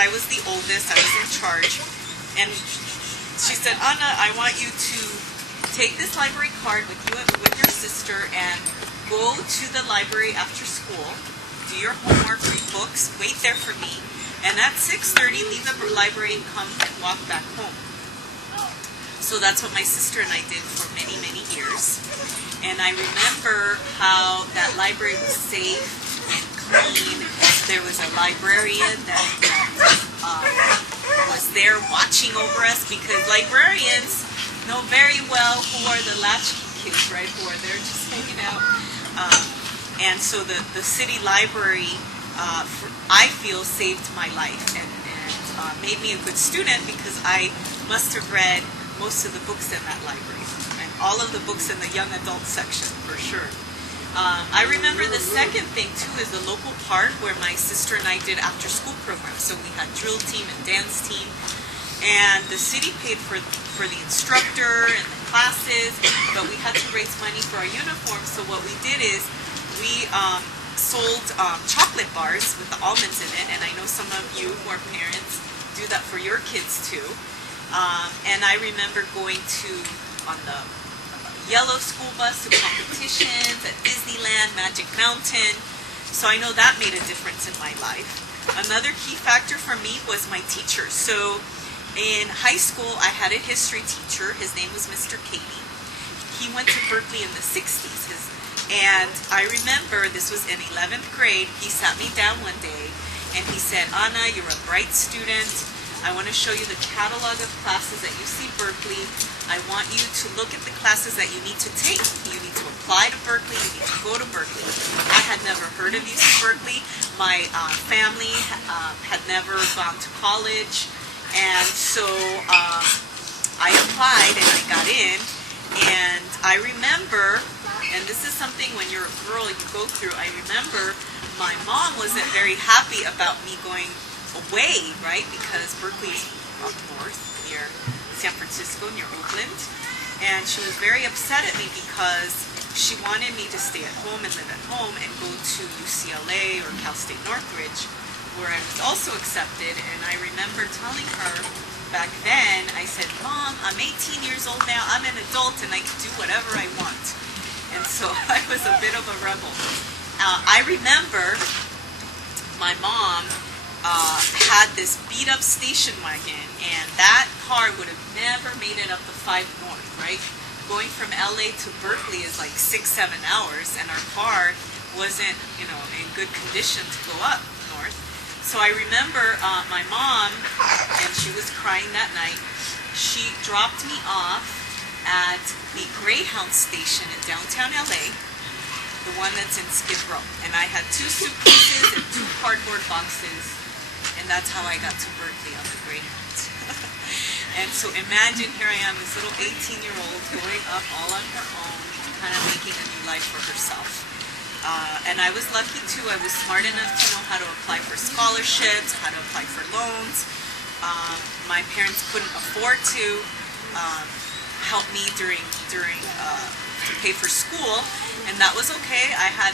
I was the oldest, I was in charge, and she said, Anna, I want you to take this library card with you with your sister and go to the library after school, do your homework, read books, wait there for me, and at 6:30 leave the library and come and walk back home. So that's what my sister and I did for many, many years. And I remember how that library was safe and clean. There was a librarian that was there watching over us, because librarians know very well who are the latchkey kids, right? Who are there just hanging out. And so the city library, I feel, saved my life and made me a good student, because I must have read most of the books in that library, and all of the books in the young adult section, for sure. I remember the second thing, too, is the local park where my sister and I did after-school programs. So we had drill team and dance team, and the city paid for the instructor and the classes, but we had to raise money for our uniforms. So what we did is we sold chocolate bars with the almonds in it, and I know some of you who are parents do that for your kids, too. And I remember going on the yellow school bus to competitions at Disneyland, Magic Mountain. So I know that made a difference in my life. Another key factor for me was my teachers. So in high school, I had a history teacher. His name was Mr. Katie. He went to Berkeley in the 60s. And I remember, this was in 11th grade, he sat me down one day and he said, Anna, you're a bright student. I want to show you the catalog of classes at UC Berkeley. I want you to look at the classes that you need to take. You need to apply to Berkeley. You need to go to Berkeley. I had never heard of UC Berkeley. My family had never gone to college. And so I applied and I got in. And I remember, and this is something when you're a girl you go through, I remember my mom wasn't very happy about me going away, right? Because Berkeley is up north, near San Francisco, near Oakland. And she was very upset at me because she wanted me to stay at home and live at home and go to UCLA or Cal State Northridge, where I was also accepted. And I remember telling her back then, I said, Mom, I'm 18 years old now, I'm an adult and I can do whatever I want. And so I was a bit of a rebel. I remember my mom had this beat-up station wagon, and that car would have never made it up the 5 North, right? Going from LA to Berkeley is like 6-7 hours, and our car wasn't, in good condition to go up north. So I remember my mom, and she was crying that night. She dropped me off at the Greyhound station in downtown LA, the one that's in Skid Row. And I had 2 suitcases and 2 cardboard boxes. And that's how I got to Berkeley on the Greyhound. And so imagine, here I am, this little 18-year-old going up all on her own, kind of making a new life for herself. And I was lucky too. I was smart enough to know how to apply for scholarships, how to apply for loans. My parents couldn't afford to help me to pay for school, and that was okay. I had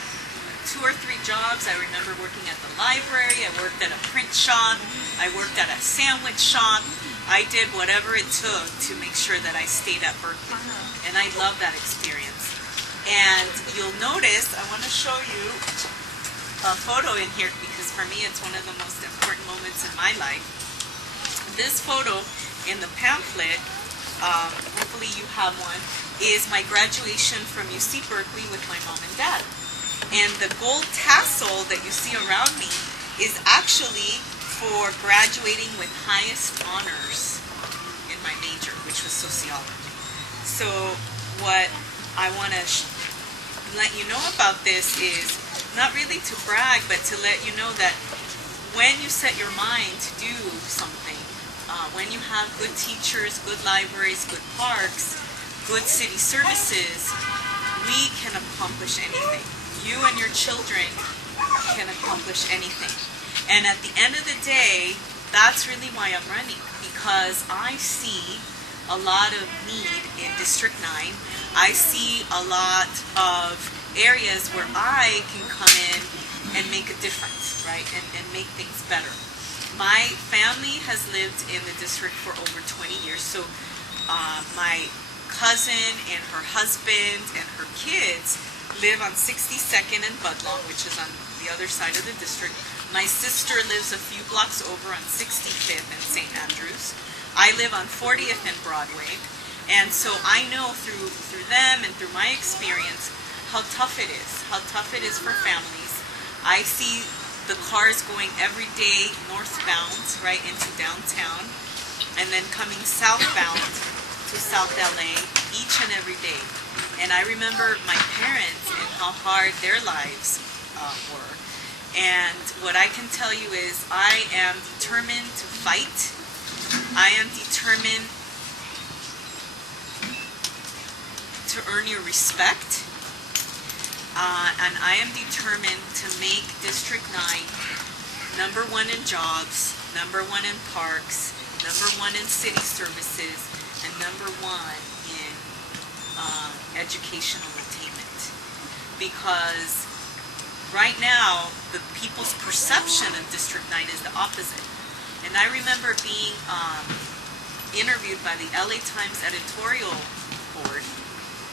2 or 3 jobs. I remember working at the library, I worked at a print shop, I worked at a sandwich shop. I did whatever it took to make sure that I stayed at Berkeley. And I love that experience. And you'll notice, I want to show you a photo in here, because for me it's one of the most important moments in my life. This photo in the pamphlet, hopefully you have one, is my graduation from UC Berkeley with my mom and dad. And the gold tassel that you see around me is actually for graduating with highest honors in my major, which was sociology. So what I want to let you know about this is not really to brag, but to let you know that when you set your mind to do something, when you have good teachers, good libraries, good parks, good city services, we can accomplish anything. You and your children can accomplish anything. And at the end of the day, that's really why I'm running, because I see a lot of need in District 9. I see a lot of areas where I can come in and make a difference, right, and make things better. my family has lived in the district for over 20 years. So my cousin and her husband and her kids live on 62nd and Budlong, which is on the other side of the district. My sister lives a few blocks over on 65th and St. Andrews. I live on 40th and Broadway. And so I know through them and through my experience how tough it is for families. I see the cars going every day northbound right into downtown and then coming southbound to South LA each and every day. And I remember my parents and how hard their lives were. And what I can tell you is I am determined to fight. I am determined to earn your respect. And I am determined to make District 9 #1 in jobs, #1 in parks, #1 in city services, and #1 in educational attainment. Because right now, the people's perception of District 9 is the opposite. And I remember being interviewed by the LA Times editorial board,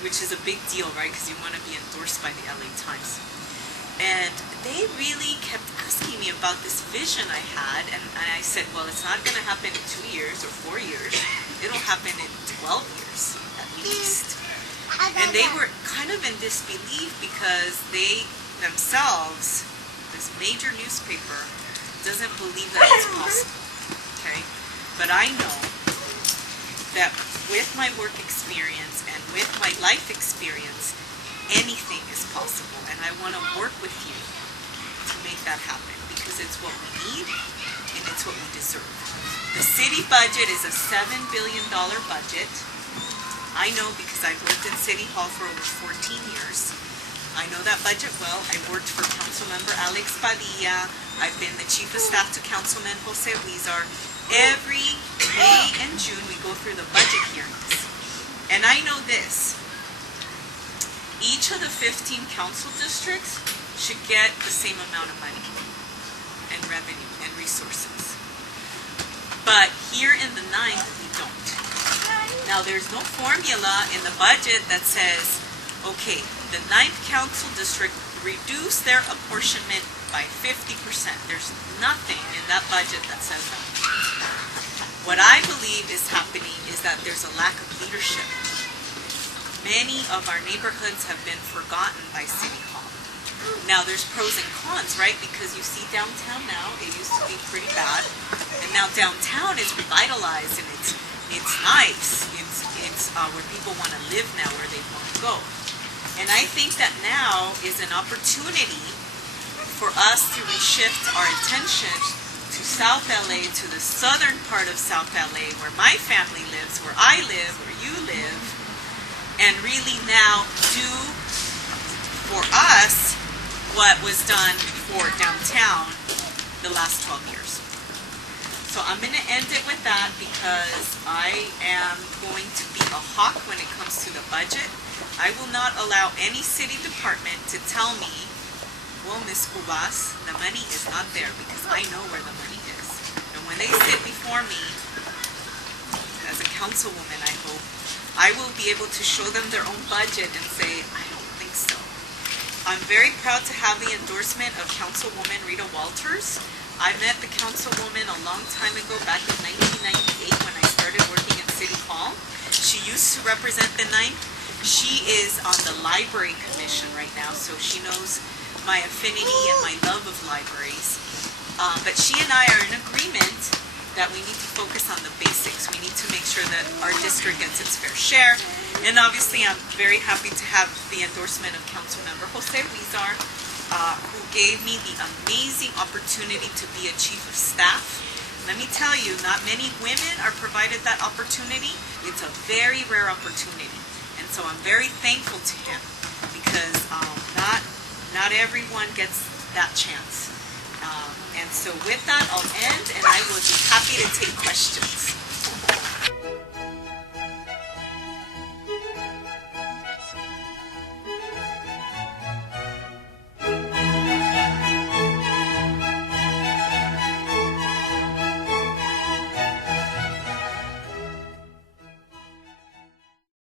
which is a big deal, right? Because you want to be endorsed by the LA Times. And they really kept asking me about this vision I had. And I said, well, it's not going to happen in 2 years or 4 years. It'll happen in 12 years at least. And they were kind of in disbelief because they themselves, this major newspaper, doesn't believe that it's possible. Okay? But I know that with my work experience and with my life experience, anything is possible. And I want to work with you to make that happen because it's what we need and it's what we deserve. The city budget is a $7 billion budget. I know because I've worked in City Hall for over 14 years. I know that budget well. I worked for Councilmember Alex Padilla. I've been the Chief of Staff to Councilman Jose Huizar. Every May and June we go through the budget hearings. And I know this. Each of the 15 council districts should get the same amount of money and revenue and resources. But here in the 9th, we don't. Now, there's no formula in the budget that says, okay, the 9th council district reduce their apportionment by 50%. There's nothing in that budget that says that. What I believe is happening is that there's a lack of leadership. Many of our neighborhoods have been forgotten by City Hall. Now, there's pros and cons, right? Because you see downtown now, it used to be pretty bad. And now downtown is revitalized and it's nice. It's where people want to live now, where they want to go. And I think that now is an opportunity for us to reshift our attention to South LA, to the southern part of South LA, where my family lives, where I live, where you live, and really now do for us what was done for downtown the last 12 years. So I'm going to end it with that because I am going to be a hawk when it comes to the budget. I will not allow any city department to tell me, well, Ms. Cubas, the money is not there, because I know where the money is. And when they sit before me, as a councilwoman, I hope, I will be able to show them their own budget and say, I don't think so. I'm very proud to have the endorsement of Councilwoman Rita Walters. I met the councilwoman a long time ago, back in 1998 when I started working at City Hall. She used to represent the 9th. She is on the Library Commission right now, so she knows my affinity and my love of libraries. But she and I are in agreement that we need to focus on the basics. We need to make sure that our district gets its fair share. And obviously, I'm very happy to have the endorsement of Councilmember Jose Huizar, who gave me the amazing opportunity to be a chief of staff. Let me tell you, not many women are provided that opportunity. It's a very rare opportunity. And so I'm very thankful to him because not everyone gets that chance. And so with that, I'll end, and I will be happy to take questions.